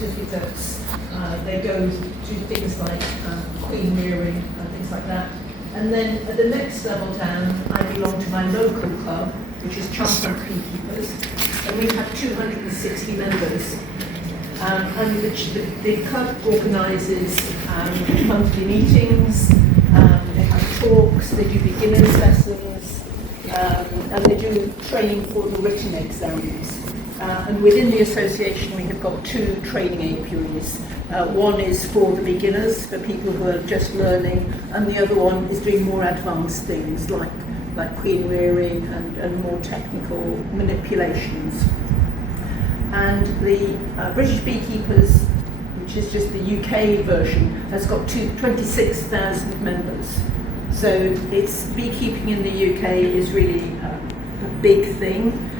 certificates. They go do things like queen rearing and things like that. And then at the next level down, I belong to my local club, which is Chartered Beekeepers, and we have 260 members. And the club organises monthly meetings, they have talks, they do beginners lessons, and they do training for the written exams. And within the association we have got 2 training apiaries. One is for the beginners, for people who are just learning, and the other one is doing more advanced things like queen rearing and more technical manipulations. And the British Beekeepers, which is just the UK version, has got 26,000 members. So it's beekeeping in the UK is really a big thing.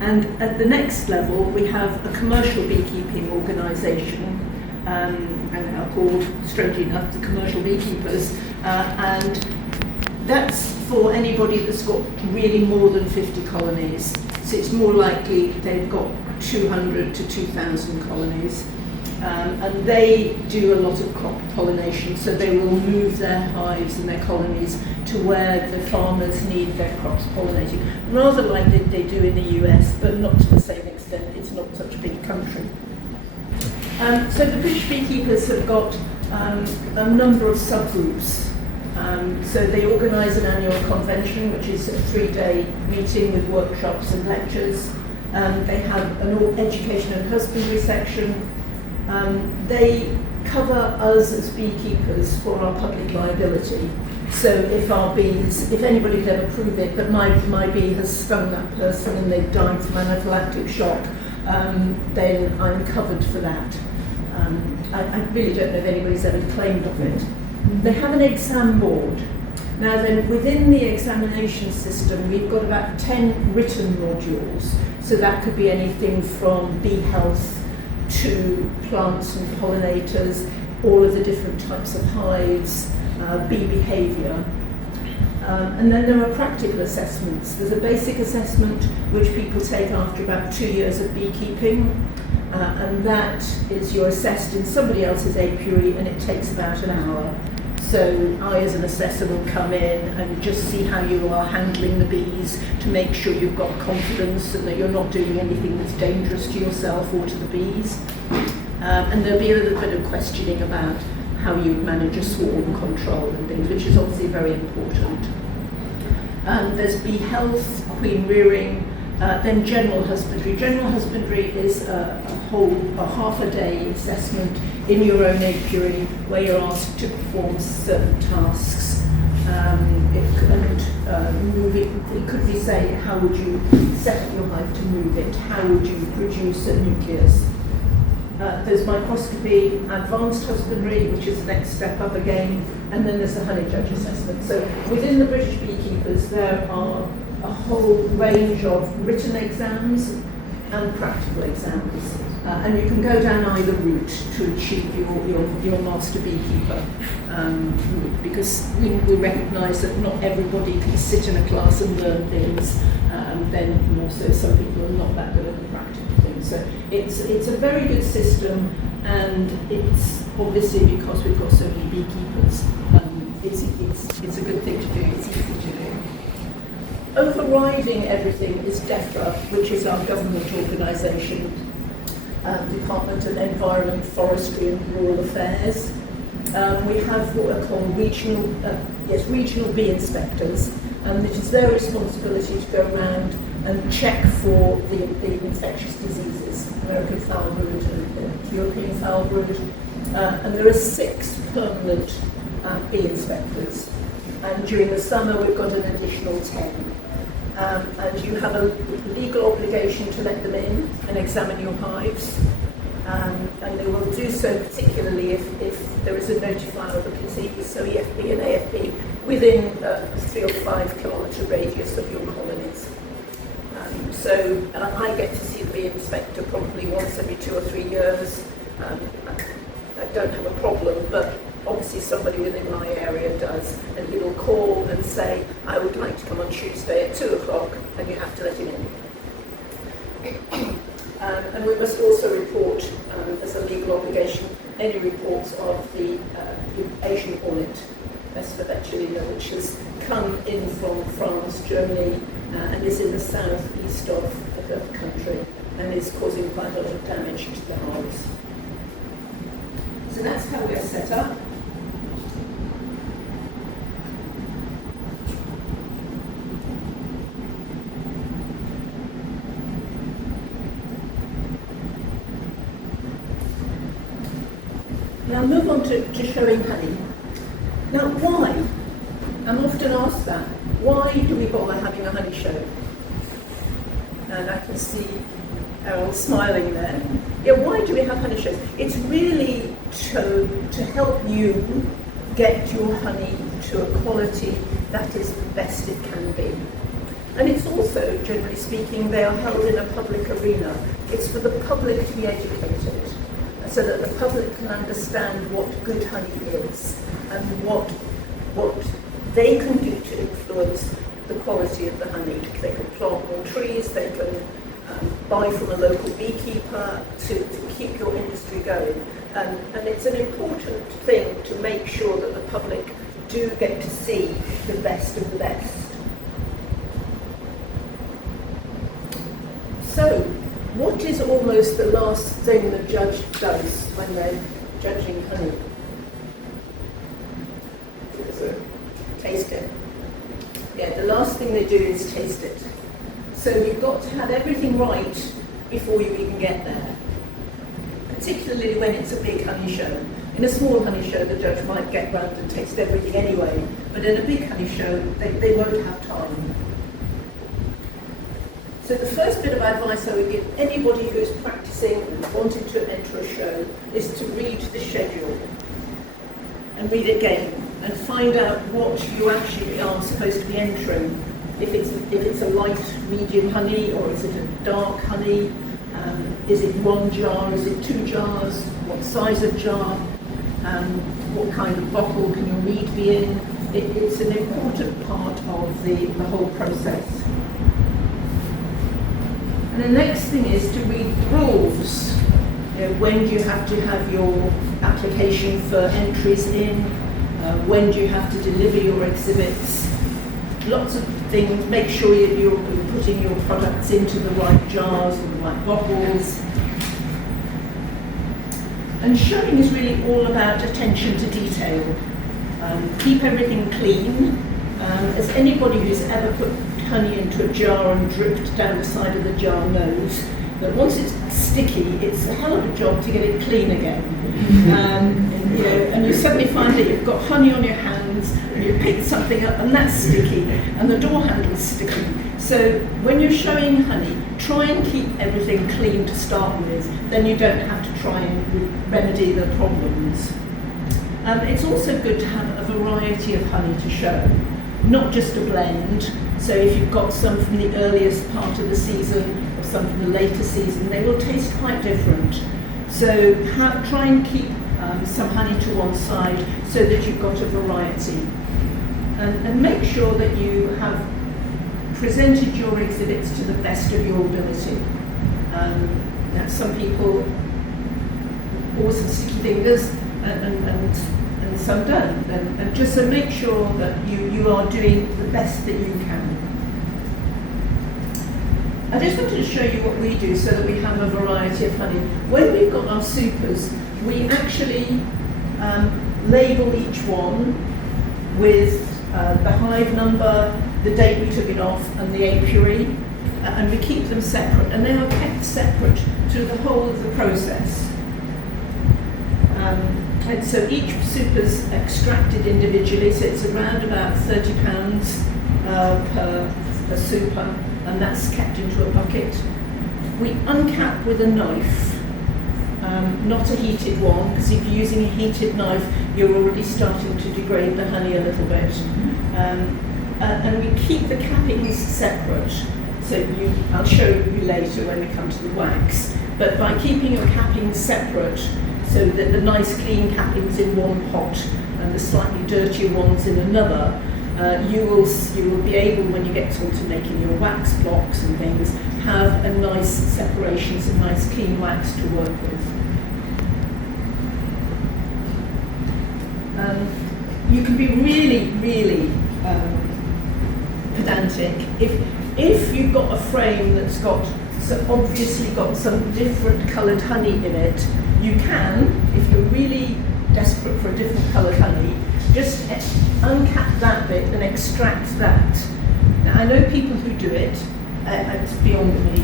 And at the next level, we have a commercial beekeeping organisation, and they're called, strangely enough, the Commercial Beekeepers, and that's for anybody that's got really more than 50 colonies. So it's more likely they've got 200 to 2,000 colonies. And they do a lot of crop pollination, so they will move their hives and their colonies to where the farmers need their crops pollinating, rather like they do in the US, but not to the same extent. It's not such a big country. So the British Beekeepers have got a number of subgroups. So they organise an annual convention, which is a 3-day meeting with workshops and lectures. They have an education and husbandry section. They cover us as beekeepers for our public liability. So if our bees, if anybody could ever prove it, that my bee has stung that person and they've died from anaphylactic shock, then I'm covered for that. I really don't know if anybody's ever claimed of it. They have an exam board. Now then, within the examination system, we've got about 10 written modules. So that could be anything from bee health to plants and pollinators, all of the different types of hives, bee behaviour. And then there are practical assessments. There's a basic assessment which people take after about 2 years of beekeeping, and that is you're assessed in somebody else's apiary, and it takes about an hour. So I as an assessor will come in and just see how you are handling the bees to make sure you've got confidence and that you're not doing anything that's dangerous to yourself or to the bees. And there'll be a little bit of questioning about how you manage a swarm control and things, which is obviously very important. There's bee health, queen rearing, then general husbandry. General husbandry is a half-a-day assessment in your own apiary where you're asked to perform certain tasks. It could be, say, how would you set up your hive to move it? How would you produce a nucleus? There's microscopy, advanced husbandry, which is the next step up again, and then there's the honey judge assessment. So within the British Beekeepers, there are a whole range of written exams and practical exams. And you can go down either route to achieve your master beekeeper, because we recognise that not everybody can sit in a class and learn things, then also some people are not that good at the practical things. So it's a very good system, and it's obviously because we've got so many beekeepers, it's a good thing to do, it's easy to do. Overriding everything is DEFRA, which is our government organisation, Department of Environment, Forestry and Rural Affairs. We have what are called regional bee inspectors, and it is their responsibility to go around and check for the infectious diseases, American foul brood and European foul brood. And there are 6 permanent bee inspectors, and during the summer we've got an additional 10. And you have a legal obligation to let them in and examine your hives, and they will do so particularly if there is a notifier of a disease, so EFB and AFB, within a 3 or 5 kilometre radius of your colonies. So I get to see the bee inspector probably once every 2 or 3 years. I don't have a problem, but obviously somebody within my area does, and he will call and say, I would like to come on Tuesday at 2 o'clock, and you have to let him in. And we must also report, as a legal any reports of the Asian hornet, Vespervetulina, which has come in from France, Germany, and is in the southeast of the country and is causing quite a lot of damage to the hives. So that's how we're set up. Now move on to showing honey. Now why? I'm often asked that. Why do we bother having a honey show? And I can see Errol smiling there. Yeah, why do we have honey shows? It's really to help you get your honey to a quality that is the best it can be. And it's also, generally speaking, they are held in a public arena. It's for the public to be educated, so that the public can understand what good honey is and what they can do to influence the quality of the honey. They can plant more trees, they can buy from a local beekeeper to keep your industry going. And it's an important thing to make sure that the public do get to see the best of the best. So, what is almost the last thing the judge does when they're judging honey? Taste it. Yeah, the last thing they do is taste it. So you've got to have everything right before you even get there, particularly when it's a big honey show. In a small honey show, the judge might get round and taste everything anyway, but in a big honey show, they won't have time. So the first bit of advice I would give anybody who's practicing and wanting to enter a show is to read the schedule and read it again and find out what you actually are supposed to be entering. If it's a light, medium honey, or is it a dark honey? Is it one jar? Is it 2 jars? What size of jar? What kind of bottle can your mead be in? It's an important part of the whole process. And the next thing is to read the rules. When do you have to have your application for entries in? When do you have to deliver your exhibits? Lots of things. Make sure you're putting your products into the right jars and the right bottles. And showing is really all about attention to detail. Keep everything clean. As anybody who's ever put honey into a jar and dripped down the side of the jar knows that once it's sticky, it's a hell of a job to get it clean again. And you suddenly find that you've got honey on your hands, and you pick something up and that's sticky, and the door handle's sticky. So when you're showing honey, try and keep everything clean to start with, then you don't have to try and remedy the problems. It's also good to have a variety of honey to show, not just a blend. So if you've got some from the earliest part of the season or some from the later season, they will taste quite different. So try and keep some honey to one side so that you've got a variety. And make sure that you have presented your exhibits to the best of your ability. Now some people always have sticky fingers and some don't. And just so make sure that you are doing the best that you can. I just wanted to show you what we do so that we have a variety of honey. When we've got our supers, we actually label each one with the hive number, the date we took it off, and the apiary, and we keep them separate, and they are kept separate through the whole of the process. And so each super's extracted individually, so it's around about £30 per super, and that's kept into a bucket. We uncap with a knife, not a heated one, because if you're using a heated knife, you're already starting to degrade the honey a little bit. And we keep the cappings separate. So I'll show you later when we come to the wax. But by keeping your cappings separate, so that the nice clean cappings in one pot and the slightly dirtier ones in another, you will be able, when you get onto making your wax blocks and things, have a nice separation, some nice clean wax to work with. you can be really, really pedantic. If you've got a frame that's got obviously got some different coloured honey in it, you can, if you're really desperate for a different coloured honey, just uncap that bit and extract that. Now I know people who do it, it's beyond me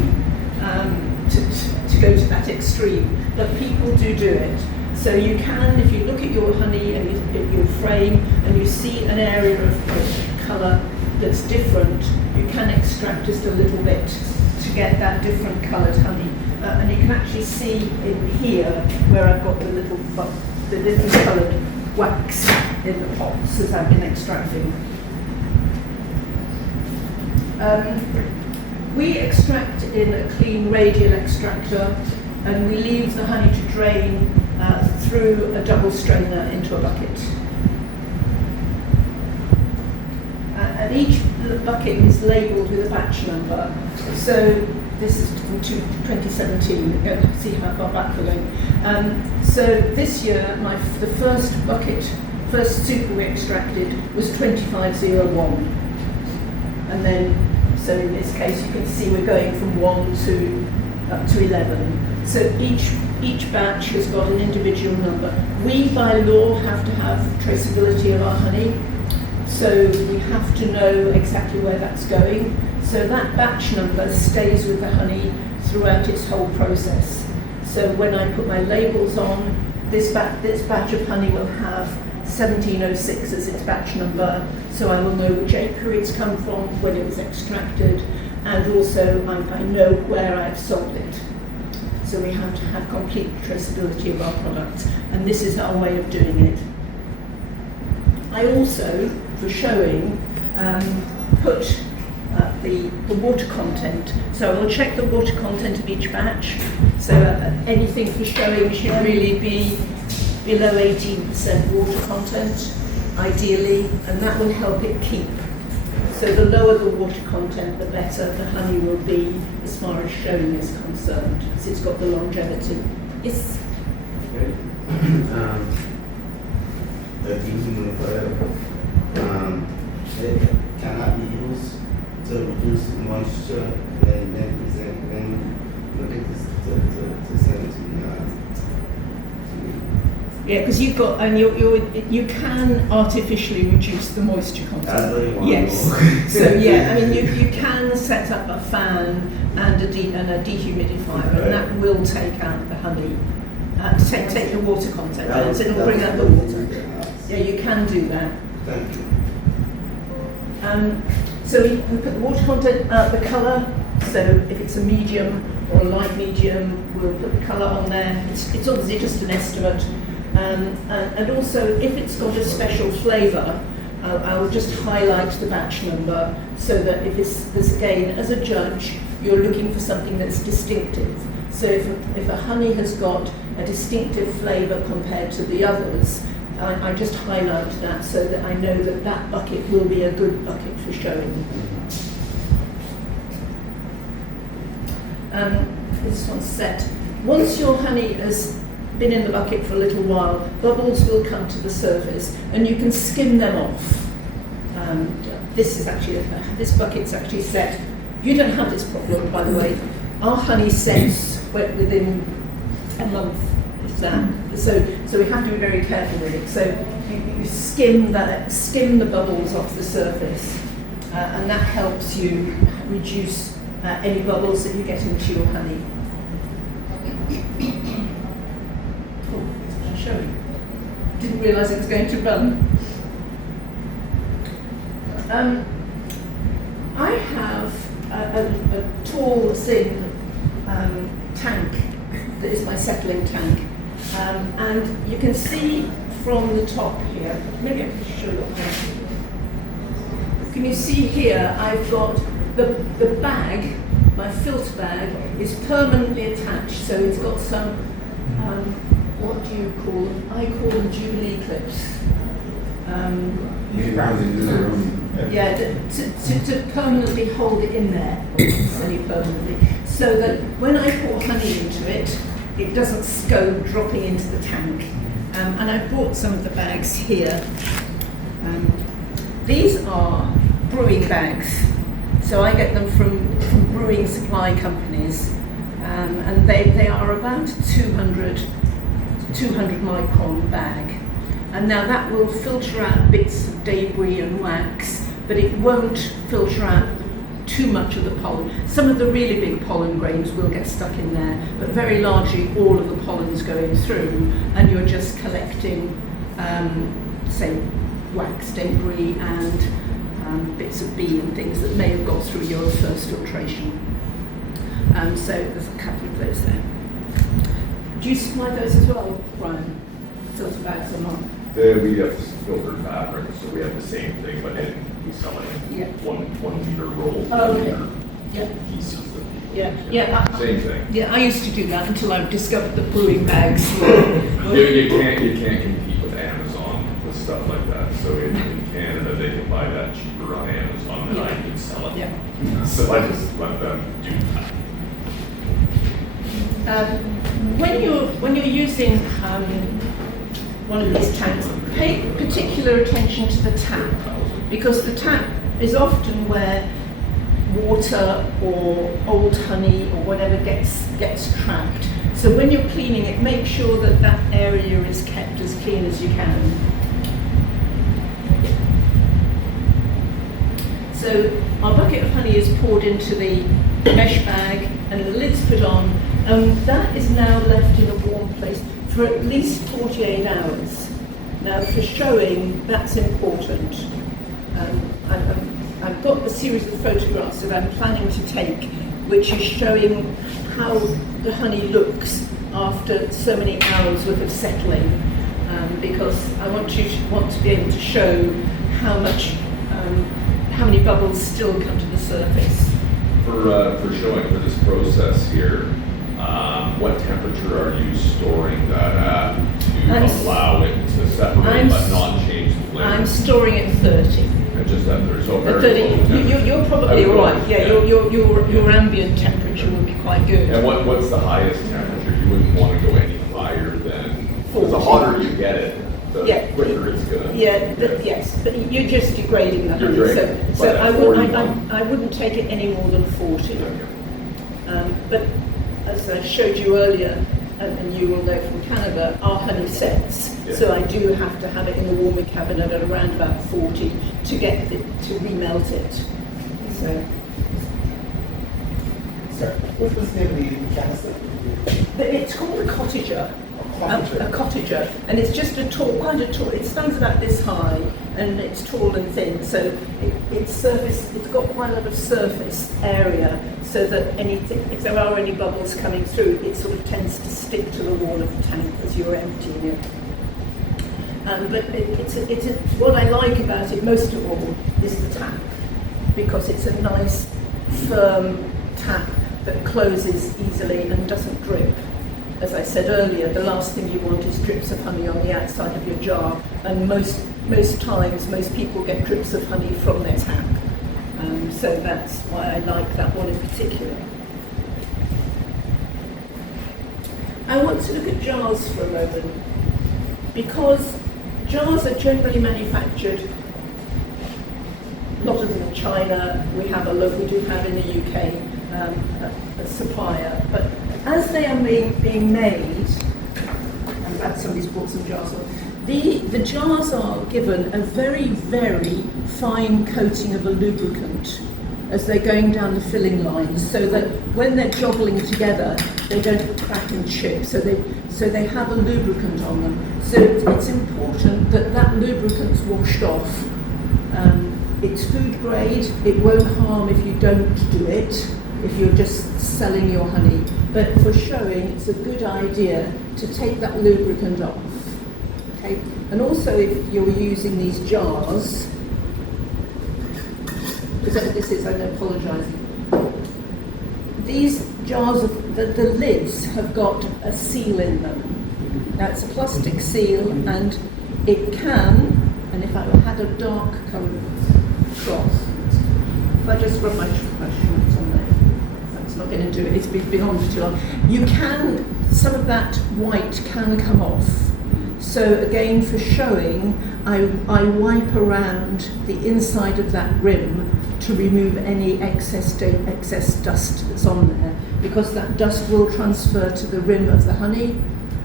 to go to that extreme, but people do it. So you can, if you look at your honey and your frame and you see an area of colour that's different, you can extract just a little bit to get that different coloured honey. And you can actually see in here where I've got the different coloured wax in the pots as I've been extracting. We extract in a clean radial extractor, and we leave the honey to drain through a double strainer into a bucket. And each bucket is labelled with a batch number. So this is from 2017. We're going to see how far back we're going. So this year, the first super we extracted was 2501. And then, so in this case, you can see we're going from 1 to 11. So each batch has got an individual number. We, by law, have to have traceability of our honey. So we have to know exactly where that's going. So that batch number stays with the honey throughout its whole process. So when I put my labels on, this batch of honey will have 1706 as its batch number, so I will know which apiary it's come from, when it was extracted, and also I know where I've sold it. So we have to have complete traceability of our products, and this is our way of doing it. I also, for showing, put the water content. So I'll check the water content of each batch. So anything for showing should really be below 18% water content, ideally, and that will help it keep. So the lower the water content, the better the honey will be as far as showing is concerned, because it's got the longevity. Yes? Okay. The human forever. It cannot be used to reduce moisture and then look at this to send it to me. Yeah, because you've got, and you can artificially reduce the moisture content. Yes. So yeah, I mean you can set up a fan and a dehumidifier, and that will take out the honey, take the water content out. So it'll bring out the water. Yeah, you can do that. Thank you. So we put the water content out, the colour. So if it's a medium or a light medium, we'll put the colour on there. It's obviously just an estimate. And also, if it's got a special flavour, I will just highlight the batch number so that if there's again, as a judge, you're looking for something that's distinctive. So if a honey has got a distinctive flavour compared to the others, I just highlight that so that I know that that bucket will be a good bucket for showing. This one's set. Once your honey has been in the bucket for a little while, bubbles will come to the surface and you can skim them off. This bucket's actually set. You don't have this problem, by the way. Our honey sets within a month, if that. So we have to be very careful with it. So you skim the bubbles off the surface, and that helps you reduce any bubbles that you get into your honey. Didn't realise it was going to run. I have a tall, thin tank that is my settling tank, and you can see from the top here. Maybe I can show you. Can you see here? I've got the bag. My filter bag is permanently attached, so it's got some. What do you call them? I call them Jubilee clips. Yeah, to permanently hold it in there, semi-permanently, so that when I pour honey into it, it doesn't go dropping into the tank. And I brought some of the bags here. These are brewing bags. So I get them from brewing supply companies, and they are about 200 micron bag. And now that will filter out bits of debris and wax, but it won't filter out too much of the pollen. Some of the really big pollen grains will get stuck in there, but very largely all of the pollen is going through, and you're just collecting, say, wax debris and bits of bee and things that may have got through your first filtration. So there's a couple of those there. Do you supply those as well, Brian? Filter bags or not? We have filtered fabric, so we have the same thing, but we sell it in one meter roll, Oh, 1 okay. meter Yeah. pieces. Same thing. Yeah, I used to do that until I discovered the brewing bags. You can't compete with Amazon with stuff like that. So in Canada, they can buy that cheaper on Amazon than I can sell it. Yeah. So I just let them do that. When you're using one of these tanks, pay particular attention to the tap, because the tap is often where water or old honey or whatever gets trapped. So when you're cleaning it, make sure that that area is kept as clean as you can. So our bucket of honey is poured into the mesh bag and the lid's put on, and that is now left in a warm place for at least 48 hours. Now for showing, that's important. I've got a series of photographs that I'm planning to take, which is showing how the honey looks after so many hours worth of settling, because I want to be able to show how many bubbles still come to the surface. For showing for this process here, what temperature are you storing that at to allow it to separate but not change the flavor? I'm storing it 30. And just that there's a very 30. low temperature. You're probably all right. Yeah, your ambient temperature will be quite good. And what's the highest temperature? You wouldn't want to go any higher than, because the hotter you get it, the quicker it's going to. Yes, but you're just degrading the honey. So I wouldn't take it any more than 40. Okay. But as I showed you earlier, and you will know from Canada, our honey sets. Yeah. So I do have to have it in the warming cabinet at around about 40 to get it to remelt it. So. Sorry, what was the name of the canister? It's called a cottager. A cottager, and it's just quite a tall. It stands about this high, and it's tall and thin. So it's got quite a lot of surface area, so that if there are any bubbles coming through, it sort of tends to stick to the wall of the tank as you're emptying it. But what I like about it most of all is the tap, because it's a nice firm tap that closes easily and doesn't drip. As I said earlier, the last thing you want is drips of honey on the outside of your jar, and most times, most people get drips of honey from their tap. So that's why I like that one in particular. I want to look at jars for a moment, because jars are generally manufactured, a lot of them in China, we do have in the UK a supplier, but as they are being made, I'm glad somebody's brought some jars on, the jars are given a very, very fine coating of a lubricant as they're going down the filling lines, so that when they're joggling together, they don't crack and chip, so they have a lubricant on them. So it's important that that lubricant's washed off. It's food grade, it won't harm if you don't do it, if you're just selling your honey. But for showing, it's a good idea to take that lubricant off. Okay? And also if you're using these jars, is that what this is? I'm apologising. These jars, the lids have got a seal in them. Now it's a plastic seal, and it can, and if I had a dark coloured cloth, if I just rub my shorts on there, that's not going to do it, it's been on for too long. Some of that white can come off, So again, for showing, I wipe around the inside of that rim to remove any excess dust that's on there, because that dust will transfer to the rim of the honey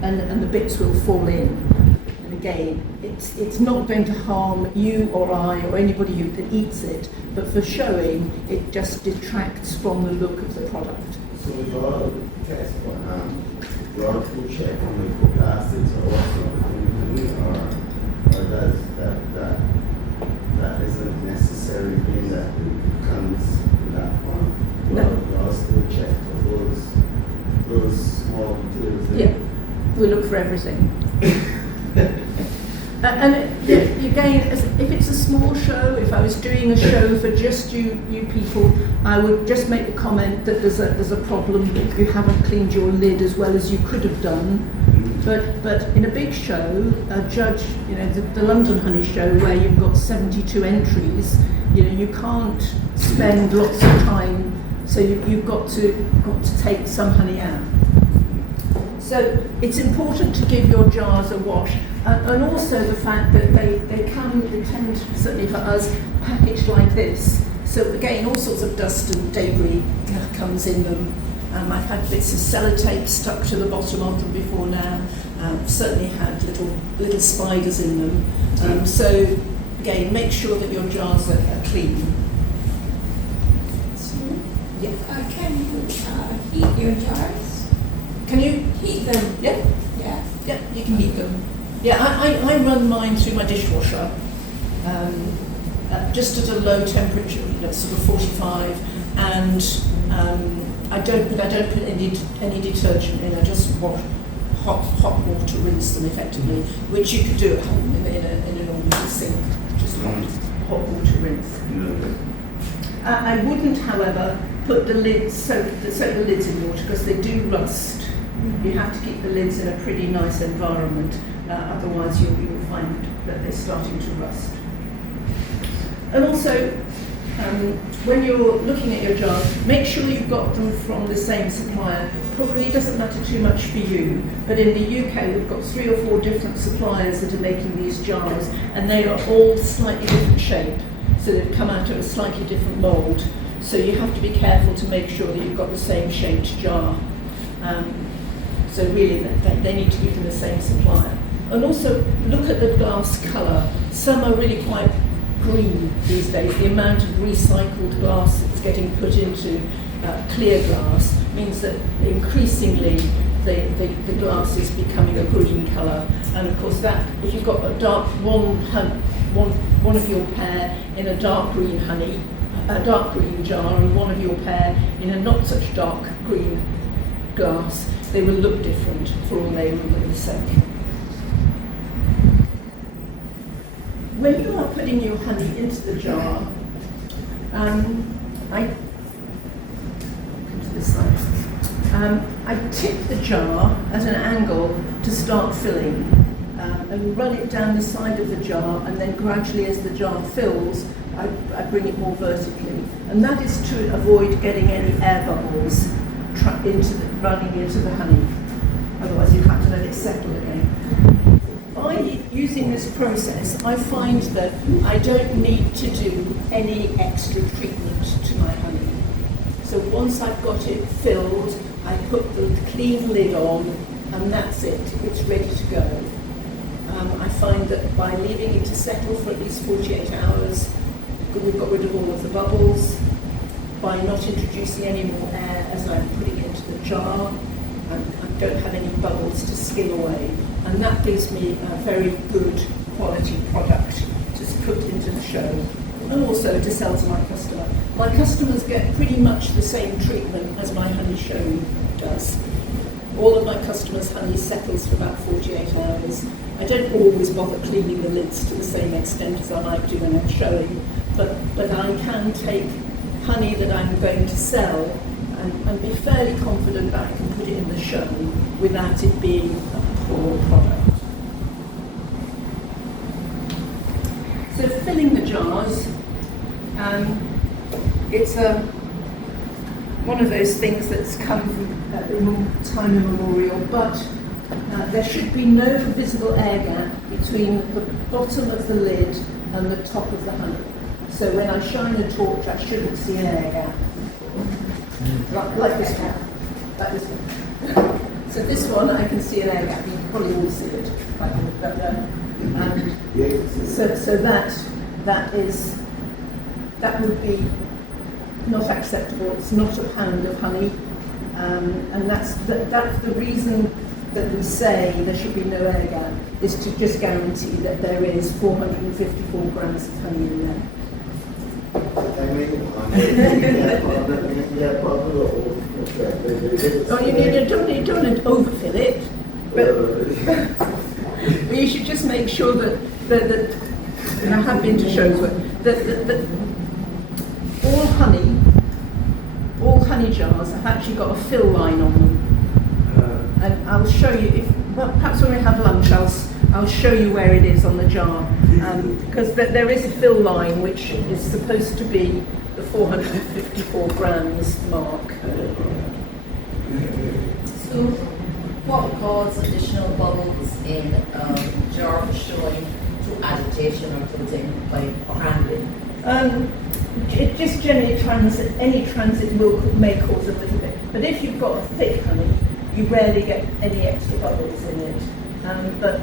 and the bits will fall in. And again, it's not going to harm you or I or anybody that eats it, but for showing, it just detracts from the look of the product. So your test for your food check only for plastics or what sort of thing, or that isn't necessary being that it comes in that form? No. You also check for those small details. Yeah, we look for everything. And again, if it's a small show, if I was doing a show for just you people, I would just make the comment that there's a problem if you haven't cleaned your lid as well as you could have done. But in a big show, a judge, the London Honey Show, where you've got 72 entries, you can't spend lots of time, so you've got to take some honey out. So it's important to give your jars a wash, and also the fact that they tend, certainly for us, packaged like this. So again, all sorts of dust and debris comes in them. I've had bits of sellotape stuck to the bottom of them before now. Certainly had little spiders in them. So again, make sure that your jars are clean. Yeah. Can you heat your jars? Can you Heat them? Yeah. Yeah. Yeah, you can heat them. Yeah, I run mine through my dishwasher, just at a low temperature, sort of 45, and I don't put any detergent in. I just wash hot water, rinse them effectively, which you could do at home in a normal sink, just hot water rinse. I wouldn't, however, put the lids, soak the lids in water, because they do rust. You have to keep the lids in a pretty nice environment, otherwise you'll find that they're starting to rust. And also, when you're looking at your jars, make sure you've got them from the same supplier. Probably doesn't matter too much for you, but in the UK we've got 3 or 4 different suppliers that are making these jars, and they are all slightly different shape. So they've come out of a slightly different mould. So you have to be careful to make sure that you've got the same shaped jar. So really, they need to be from the same supplier. And also, look at the glass colour. Some are really quite green these days. The amount of recycled glass that's getting put into clear glass means that increasingly the glass is becoming a green colour. And of course, that if you've got a dark one of your pair in a dark green jar, and one of your pair in a not such dark green glass, they will look different for all they will the same. When you are putting your honey into the jar, I tip the jar at an angle to start filling, and run it down the side of the jar, and then gradually as the jar fills, I bring it more vertically. And that is to avoid getting any air bubbles running into the honey. Otherwise you have to let it settle again. By using this process, I find that I don't need to do any extra treatment to my honey. So once I've got it filled, I put the clean lid on, and that's it. It's ready to go. I find that by leaving it to settle for at least 48 hours, we've got rid of all of the bubbles. By not introducing any more air as I'm putting it into the jar, I don't have any bubbles to skim away. And that gives me a very good quality product to put into the show, and also to sell to my customer. My customers get pretty much the same treatment as my honey show does. All of my customers' honey settles for about 48 hours. I don't always bother cleaning the lids to the same extent as I might do when I'm showing, but I can take honey that I'm going to sell and be fairly confident that I can put it in the show without it being a poor product. So filling the jars, it's one of those things that's come from time immemorial, but there should be no visible air gap between the bottom of the lid and the top of the honey. So when I shine a torch, I shouldn't see an air gap. Like this one. Like this one. So this one, I can see an air gap. You can probably all see it. So that would be not acceptable. It's not a pound of honey, and that's the reason that we say there should be no air gap, is to just guarantee that there is 454 grams of honey in there. Oh, you don't need to overfill it, but you should just make sure that and I have been to shows where that all honey jars have actually got a fill line on them, and I'll show you perhaps when we have lunch I'll show you where it is on the jar, because there is a fill line which is supposed to be the 454 grams mark. So, what would cause additional bubbles in a jar for showing through agitation or tilting or handling? It just generally any transit may cause a little bit, but if you've got a thick honey, you rarely get any extra bubbles in it. But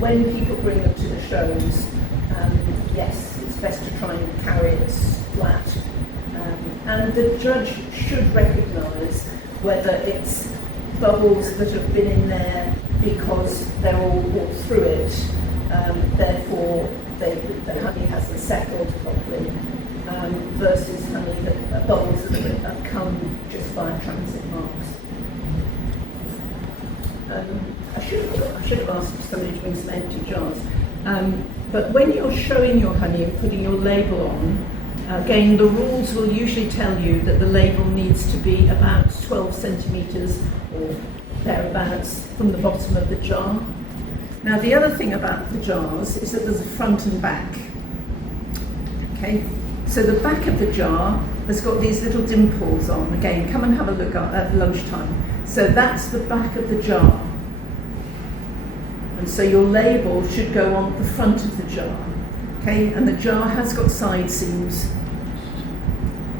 when people bring them to the shows, yes, it's best to try and carry it flat. And the judge should recognise whether it's bubbles that have been in there because they're all walked through it, therefore the honey hasn't settled properly, versus honey bubbles that come just via transit marks. I should have asked somebody to bring some empty jars. But when you're showing your honey and putting your label on, again, the rules will usually tell you that the label needs to be about 12 centimetres or thereabouts from the bottom of the jar. Now, the other thing about the jars is that there's a front and back. Okay, so the back of the jar has got these little dimples on. Again, come and have a look at lunchtime. So that's the back of the jar. And so your label should go on the front of the jar. Okay, and the jar has got side seams.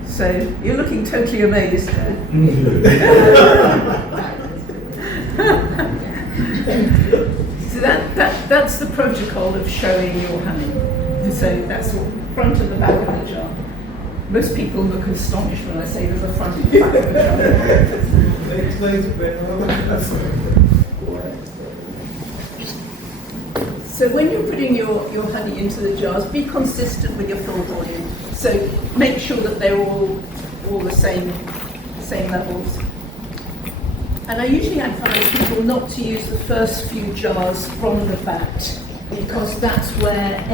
So you're looking totally amazed there. So that's the protocol of showing your honey. So that's the front and the back of the jar. Most people look astonished when I say there's a front and back of the jar. So when you're putting your honey into the jars, be consistent with your fill volume. So make sure that they're all the same levels. And I usually advise people not to use the first few jars from the vat, because that's where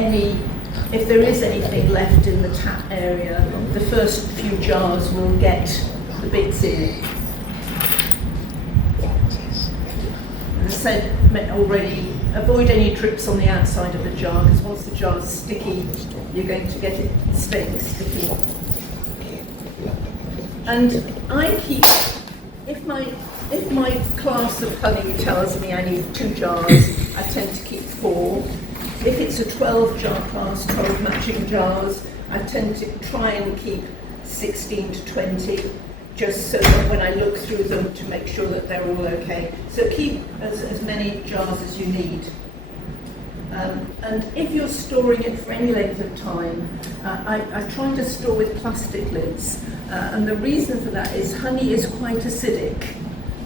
if there is anything left in the tap area, the first few jars will get the bits in it. As I said already, avoid any drips on the outside of the jar, because once the jar is sticky, you're going to get it staying sticky. And I keep, if my class of honey tells me I need 2 jars, I tend to keep 4. If it's a 12-jar class, 12 matching jars, I tend to try and keep 16 to 20, just so that when I look through them to make sure that they're all okay. So keep as many jars as you need. And if you're storing it for any length of time, I try to store with plastic lids. And the reason for that is honey is quite acidic,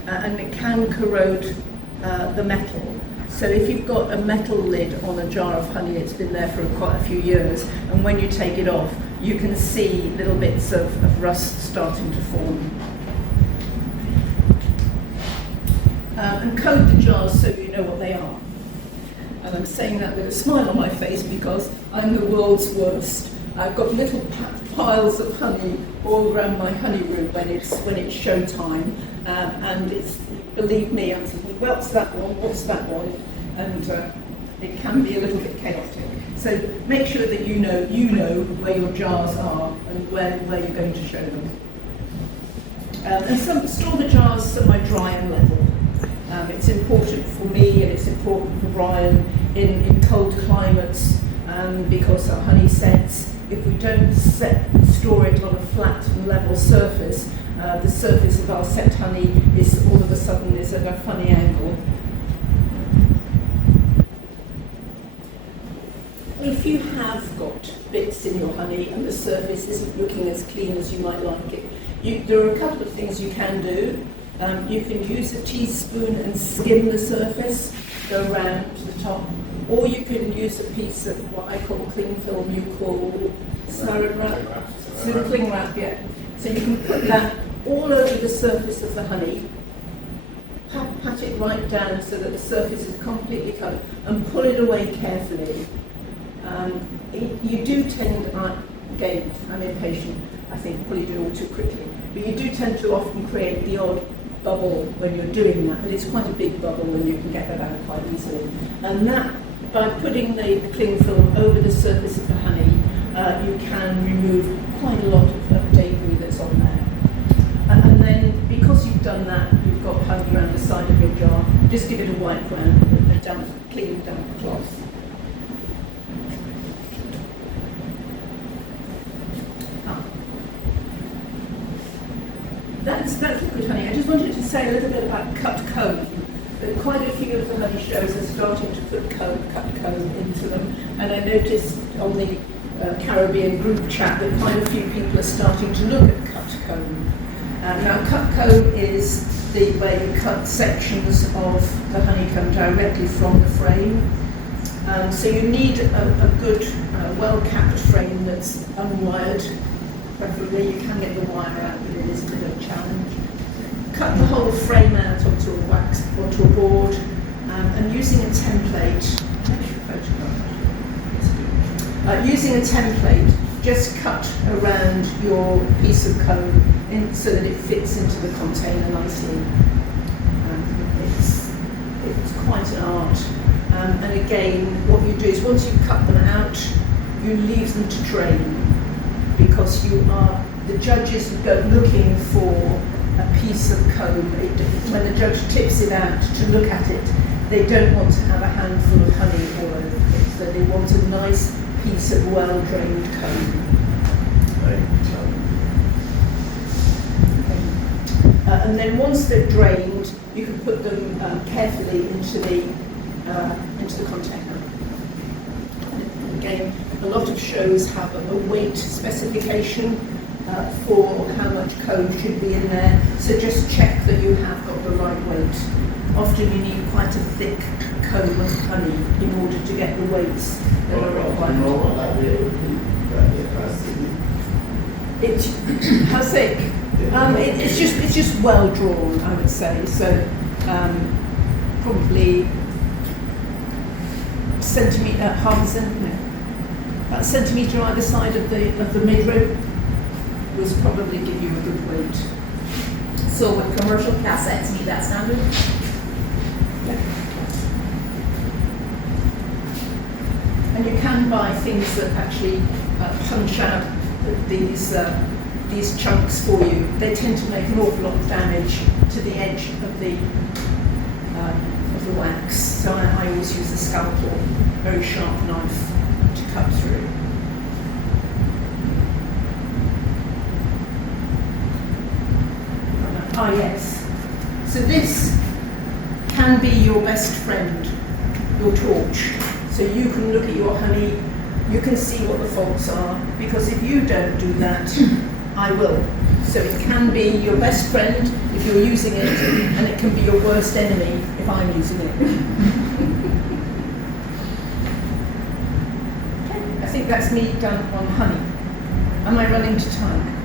and it can corrode the metal. So if you've got a metal lid on a jar of honey, it's been there for quite a few years, and when you take it off, you can see little bits of rust starting to form. And code the jars so you know what they are. And I'm saying that with a smile on my face because I'm the world's worst. I've got little piles of honey all around my honey room when it's showtime, and it's, believe me, I'm thinking, what's that one, and it can be a little bit chaotic. So make sure that you know where your jars are and where you're going to show them. And store the jars somewhere dry and level. It's important for me and it's important for Brian in cold climates because our honey sets. If we don't store it on a flat and level surface, the surface of our set honey is all of a sudden is at a funny angle. If you have got bits in your honey and the surface isn't looking as clean as you might like it, there are a couple of things you can do. You can use a teaspoon and skim the surface, go around to the top, or you can use a piece of what I call cling film, you call saran wrap, cling wrap, yeah. So you can put that all over the surface of the honey, pat it right down so that the surface is completely covered, and pull it away carefully. You do tend, again, I'm impatient, I think probably do it all too quickly, but you do tend to often create the odd bubble when you're doing that, but it's quite a big bubble and you can get that out quite easily. And that, by putting the cling film over the surface of the honey, you can remove quite a lot of debris that's on there. And then, because you've done that, you've got honey around the side of your jar, just give it a wipe round with a clean damp cloth. That's liquid honey. I just wanted to say a little bit about cut comb. That quite a few of the honey shows are starting to put cut comb into them, and I noticed on the Caribbean group chat that quite a few people are starting to look at cut comb. Now, cut comb is the way you cut sections of the honeycomb directly from the frame. So you need a good, well-capped frame that's unwired. Preferably, you can get the wire out, but it is a bit of a challenge. Cut the whole frame out onto a board, and using a template. Using a template, just cut around your piece of comb so that it fits into the container nicely. It's quite an art. And again, what you do is once you've cut them out, you leave them to drain. Because the judges go looking for a piece of comb. When the judge tips it out to look at it, they don't want to have a handful of honey all over the place. So they want a nice piece of well-drained comb. And then once they're drained, you can put them carefully into the container. Again, a lot of shows have a weight specification for how much comb should be in there, so just check that you have got the right weight. Often you need quite a thick comb of honey in order to get the weights that are required. How thick? It's just well drawn, I would say. So probably centimetre, half a centimetre. About a centimetre either side of the midrib was probably give you a good weight. So would commercial cassettes meet that standard? Yeah. And you can buy things that actually punch out these chunks for you. They tend to make an awful lot of damage to the edge of the wax. So I always use a scalpel, very sharp knife to cut through. Ah yes, so this can be your best friend, your torch. So you can look at your honey, you can see what the faults are, because if you don't do that, I will. So it can be your best friend if you're using it, and it can be your worst enemy if I'm using it. Okay, I think that's me done on honey. Am I running to time?